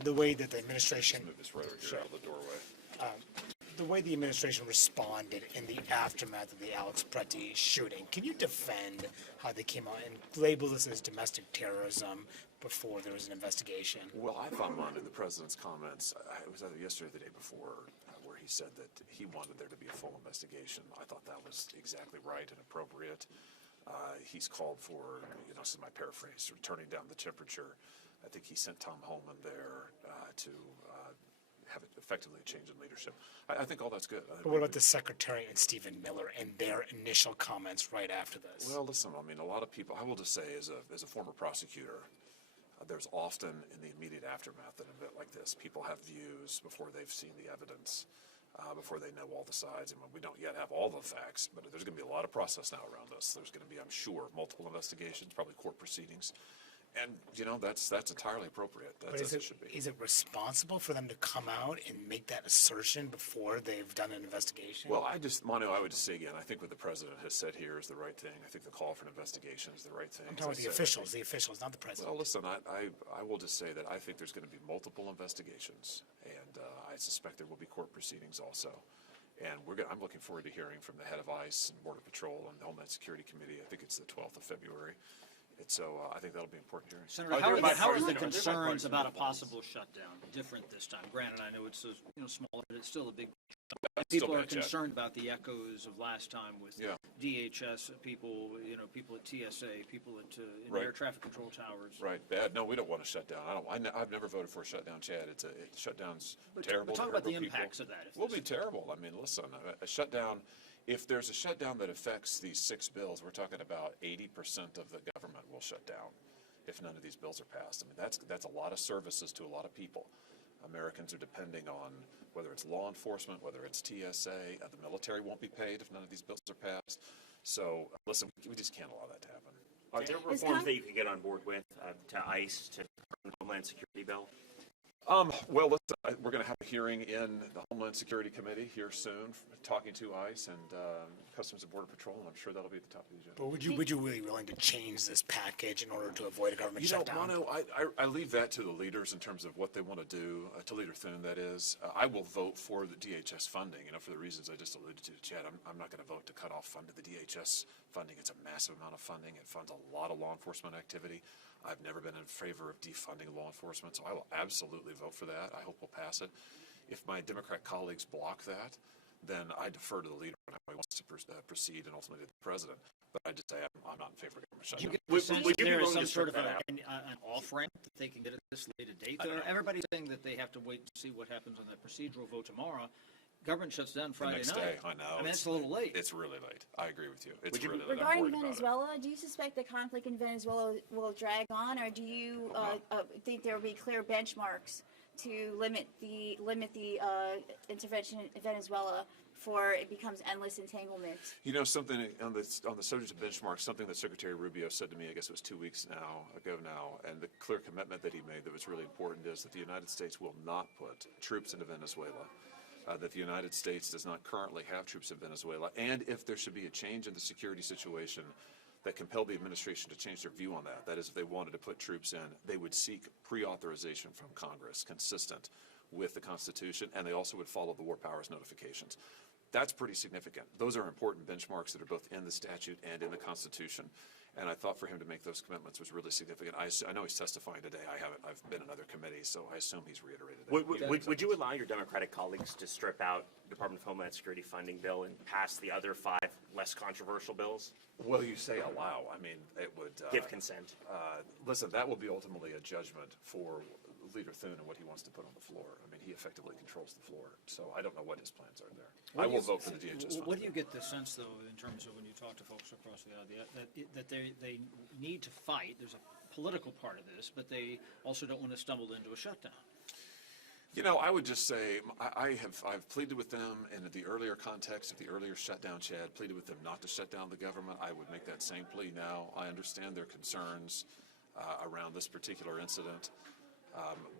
the way that the administration, Move this rhetoric here out of the doorway. the way the administration responded in the aftermath of the Alex Pretty shooting, can you defend how they came out and label this as domestic terrorism before there was an investigation? Well, I found one in the president's comments. It was either yesterday or the day before, where he said that he wanted there to be a full investigation. I thought that was exactly right and appropriate. He's called for, this is my paraphrase, turning down the temperature. I think he sent Tom Homan there to have it effectively a change in leadership. I think all that's good. But what about the Secretary and Stephen Miller and their initial comments right after this? Well, listen, I mean, a lot of people, I will just say, as a former prosecutor, there's often in the immediate aftermath of an event like this, people have views before they've seen the evidence, before they know all the sides. And we don't yet have all the facts, but there's going to be a lot of process now around this. There's going to be, I'm sure, multiple investigations, probably court proceedings. And, that's entirely appropriate. That's as it should be. Is it responsible for them to come out and make that assertion before they've done an investigation? Well, Manu, I would just say again, I think what the president has said here is the right thing. I think the call for an investigation is the right thing. I'm talking about the officials, not the president. Well, listen, I will just say that I think there's going to be multiple investigations, and I suspect there will be court proceedings also. And I'm looking forward to hearing from the head of ICE and Border Patrol and the Homeland Security Committee. I think it's the 12th of February. And so I think that'll be an important hearing. Senator, how are the concerns about a possible shutdown different this time? Granted, I know it's smaller, but it's still a big. People are concerned about the echoes of last time with DHS people, people at TSA, people at air traffic control towers. Right. Bad. No, we don't want to shut down. I've never voted for a shutdown, Chad. Shutdown's terrible. But talk about the impacts of that. Will be terrible. I mean, listen, a shutdown. If there's a shutdown that affects these 6 bills, we're talking about 80% of the government will shut down if none of these bills are passed. I mean, that's a lot of services to a lot of people. Americans are depending on whether it's law enforcement, whether it's TSA, the military won't be paid if none of these bills are passed. So, listen, we just can't allow that to happen. Are there reforms that you could get on board with to ICE, to the Homeland Security bill? Well, listen, we're going to have a hearing in the Homeland Security Committee here soon, talking to ICE and Customs and Border Patrol, and I'm sure that'll be at the top of the agenda. But would you really willing to change this package in order to avoid a government shutdown? Manu, I leave that to the leaders in terms of what they want to do, to Leader Thune, that is. I will vote for the DHS funding, for the reasons I just alluded to, Chad. I'm not going to vote to cut off the DHS funding. It's a massive amount of funding. It funds a lot of law enforcement activity. I've never been in favor of defunding law enforcement, so I will absolutely vote for that. I hope we'll pass it. If my Democrat colleagues block that, then I defer to the leader and how he wants to proceed, and ultimately to the president. But I just say I'm not in favor of government shutdown. Would you there is some sort of an off-ramp that they can get at this later date? Everybody's saying that they have to wait to see what happens on that procedural vote tomorrow. Government shuts down Friday night. The next day, I know. I mean, it's a little late. It's really late. I agree with you. It's really late. Regarding Venezuela, do you suspect the conflict in Venezuela will drag on, or do you think there will be clear benchmarks to limit the intervention in Venezuela before it becomes endless entanglement? Something on the subject of benchmarks, something that Secretary Rubio said to me, I guess it was 2 weeks ago now, and the clear commitment that he made that was really important is that the United States will not put troops into Venezuela. That the United States does not currently have troops in Venezuela, and if there should be a change in the security situation that compelled the administration to change their view on that is, if they wanted to put troops in, they would seek pre-authorization from Congress consistent with the Constitution, and they also would follow the War Powers notifications. That's pretty significant. Those are important benchmarks that are both in the statute and in the Constitution. And I thought for him to make those commitments was really significant. I know he's testifying today. I haven't. I've been in other committees, so I assume he's reiterated that. Would you allow your Democratic colleagues to strip out Department of Homeland Security funding bill and pass the other 5 less controversial bills? Well, you say allow. I mean, it would give consent. Listen, that will be ultimately a judgment for Leader Thune and what he wants to put on the floor. I mean, he effectively controls the floor, so I don't know what his plans are there. I will vote for the DHS funding. What do you get the sense, though, in terms of when you talk to folks across the aisle, that they need to fight? There's a political part of this, but they also don't want to stumble into a shutdown. I would just say I've pleaded with them in the earlier context of the earlier shutdown, Chad, pleaded with them not to shut down the government. I would make that same plea now. I understand their concerns around this particular incident.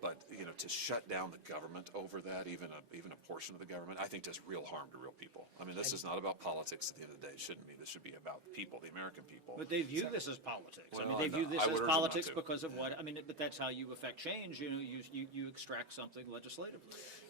But, to shut down the government over that, even a portion of the government, I think does real harm to real people. I mean, this is not about politics at the end of the day. It shouldn't be. This should be about people, the American people. But they view this as politics. I mean, Well, they view this I would as urge them not politics to. because of what, I mean, but that's how you affect change. You extract something legislatively.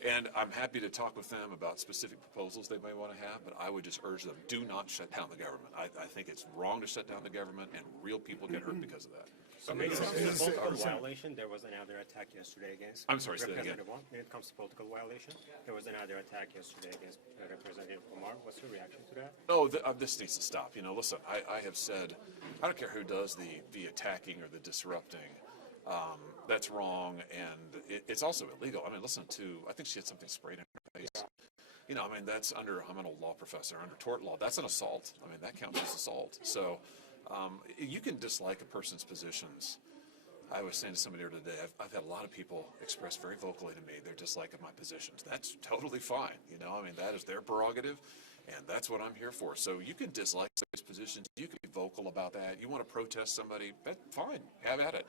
And I'm happy to talk with them about specific proposals they may want to have, but I would just urge them, do not shut down the government. I think it's wrong to shut down the government, and real people get hurt because of that. So when it comes to political violation, there was another attack yesterday against. I'm sorry, say that again. Representative Wong. When it comes to political violation, there was another attack yesterday against Representative Omar. What's your reaction to that? Oh, this needs to stop. Listen, I have said, I don't care who does the attacking or the disrupting. That's wrong, and it's also illegal. I mean, listen to, I think she had something sprayed in her face. I mean, that's under, I'm an old law professor, under tort law, that's an assault. I mean, that counts as assault. So you can dislike a person's positions. I was saying to somebody here today, I've had a lot of people express very vocally to me their dislike of my positions. That's totally fine. I mean, that is their prerogative, and that's what I'm here for. So you can dislike somebody's positions. You can be vocal about that. You want to protest somebody, that's fine. Have at it.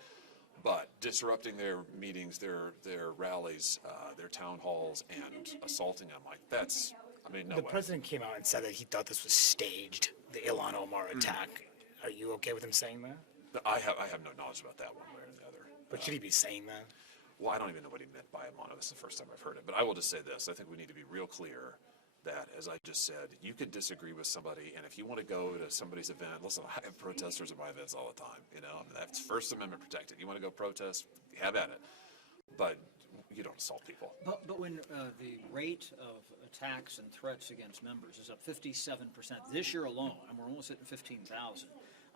But disrupting their meetings, their rallies, their town halls, and assaulting them, like, that's, I mean, no way. The president came out and said that he thought this was staged, the Ilhan Omar attack. Are you okay with him saying that? I have no knowledge about that one way or the other. But should he be saying that? Well, I don't even know what he meant by Amano. This is the first time I've heard it. But I will just say this. I think we need to be real clear that, as I just said, you could disagree with somebody, and if you want to go to somebody's event, listen, I have protesters at my events all the time. I mean, that's First Amendment protected. You want to go protest, have at it. But you don't assault people. But when the rate of attacks and threats against members is up 57% this year alone, and we're almost hitting 15,000.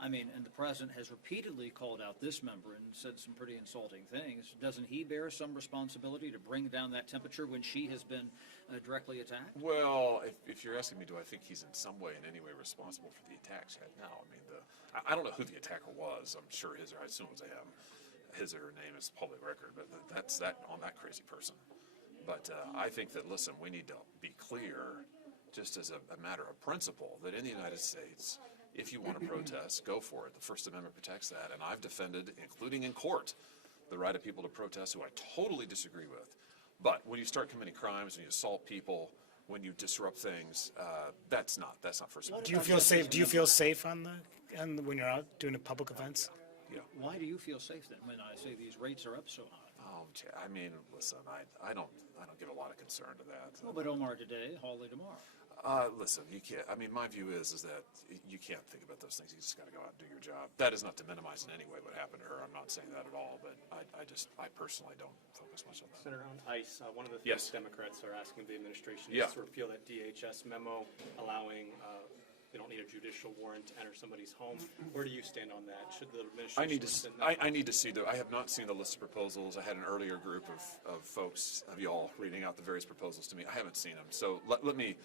I mean, and the president has repeatedly called out this member and said some pretty insulting things. Doesn't he bear some responsibility to bring down that temperature when she has been directly attacked? Well, if you're asking me, do I think he's in some way, in any way, responsible for the attacks? No. I mean, I don't know who the attacker was. I'm sure I assume it was him. His or her name is public record, but that's that on that crazy person. But I think that, listen, we need to be clear, just as a matter of principle, that in the United States, if you want to protest, go for it. The First Amendment protects that, and I've defended, including in court, the right of people to protest who I totally disagree with. But when you start committing crimes, when you assault people, when you disrupt things, that's not First Amendment. Do you feel safe? Do you feel safe when you're out doing public events? Yeah. Why do you feel safe then when I say these rates are up so high? Oh, I mean, listen, I don't give a lot of concern to that. Well, but Omar today, Hawley tomorrow. Listen, you can't. I mean, my view is that you can't think about those things. You just got to go out and do your job. That is not to minimize in any way what happened to her. I'm not saying that at all. But I personally don't focus much on that. Senator, on ICE, one of the Yes. things Democrats are asking the administration Yeah. is to repeal that DHS memo allowing they don't need a judicial warrant to enter somebody's home. Where do you stand on that? Should the administration? I need to. rescind that? I need to see. I have not seen the list of proposals. I had an earlier group of folks, of y'all, reading out the various proposals to me. I haven't seen them. So let me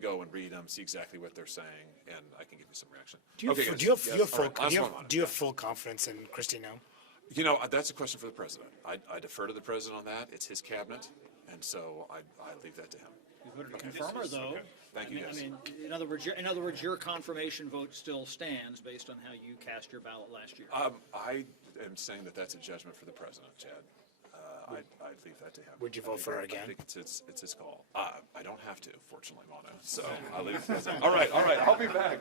go and read them, see exactly what they're saying, and I can give you some reaction. Do you have full confidence in Kristi Noem? That's a question for the president. I defer to the president on that. It's his cabinet, and so I leave that to him. You voted to confirm her, though. Thank you, guys. I mean, in other words, your confirmation vote still stands based on how you cast your ballot last year. I am saying that that's a judgment for the president, Chad. I leave that to him. Would you vote for her again? I think it's his call. I don't have to, fortunately, Mono. So I leave it to the president. All right. I'll be back.